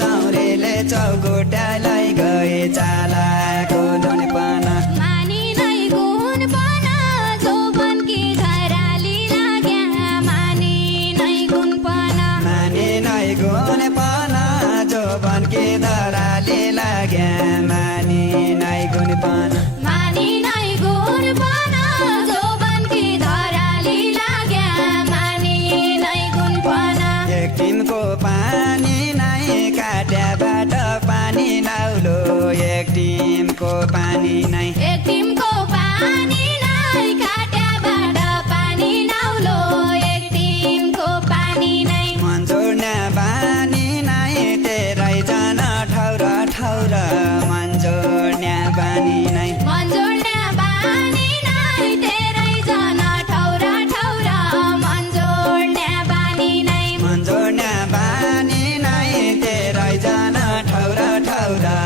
चौरेले चौकोटालाई गए चालाको धुनपना मानी नै गुण पना जोबनकी धराली लाग्या मानी नै गुण पना माने नै गुणपना जोबनकी धराली लाग्या माने नै गुणपना मानी नै गुण पना जोबनकी धराली लाग्या मानी नै गुण पना एक टिमको पानी नै काट्याबाट पानी नौलो एक टिमको पानी नै एक टिमको पानी नै काट्याबाट पानी नौलो एक टिमको पानी नै मन जोड्ने बानी नै तेरै जान ठाउर ठाउर मन जोड्ने बानी नै मन जोड्ने बानी नै तेरै जन ठौर ठौर मन जोड्ने बानी नै मन जोड्ने बानी नै तेरै जान ठाउर ठाउर